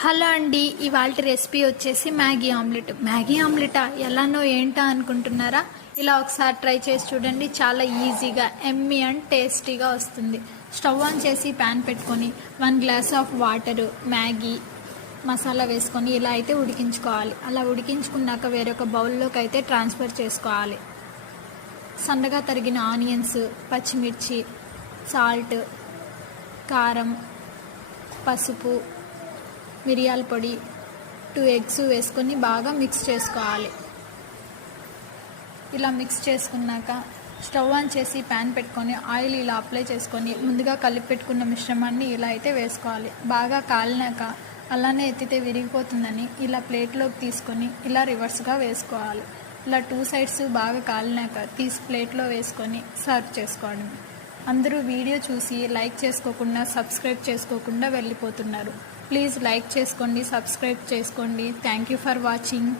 Hello అండి, ఇవాళ recipe వచ్చేసి మ్యాగీ ఆమ్లెట్. మ్యాగీ ఆమ్లెటా ఎలానో ఏంటా అనుకుంటున్నారా? ఇలా ఒకసారి ట్రై చేసి చూడండి. చాలా ఈజీగా ఎమ్మీ అండ్ టేస్టీగా వస్తుంది. స్టవ్ ఆన్ చేసి ప్యాన్ పెట్టుకొని 1 glass of water, Maggi masala వేసుకొని ఇలా అయితే ఉడికించుకోవాలి. అలా ఉడికించుకున్నాక వేరొక బౌల్లోకి అయితే ట్రాన్స్ఫర్ చేసుకోవాలి. సన్నగా తరిగిన ఆనియన్స్, పచ్చిమిర్చి, సాల్ట్, కారం, పసుపు, మిరియాల పొడి, 2 ఎగ్స్ వేసుకొని బాగా మిక్స్ చేసుకోవాలి. ఇలా మిక్స్ చేసుకున్నాక స్టవ్ ఆన్ చేసి ప్యాన్ పెట్టుకొని ఆయిల్ ఇలా అప్లై చేసుకొని ముందుగా కలిపి పెట్టుకున్న మిశ్రమాన్ని ఇలా అయితే వేసుకోవాలి. బాగా కాలినాక అలానే ఎత్తితే విరిగిపోతుందని ఇలా ప్లేట్లోకి తీసుకొని ఇలా రివర్స్గా వేసుకోవాలి. ఇలా 2 సైడ్స్ బాగా కాలినాక తీసి ప్లేట్లో వేసుకొని సర్వ్ చేసుకోవడం. అందరూ వీడియో చూసి లైక్ చేసుకోకుండా సబ్స్క్రైబ్ చేసుకోకుండా వెళ్ళిపోతున్నారు. ప్లీజ్ లైక్ చేసుకోండి, సబ్స్క్రైబ్ చేసుకోండి. Thank you for watching.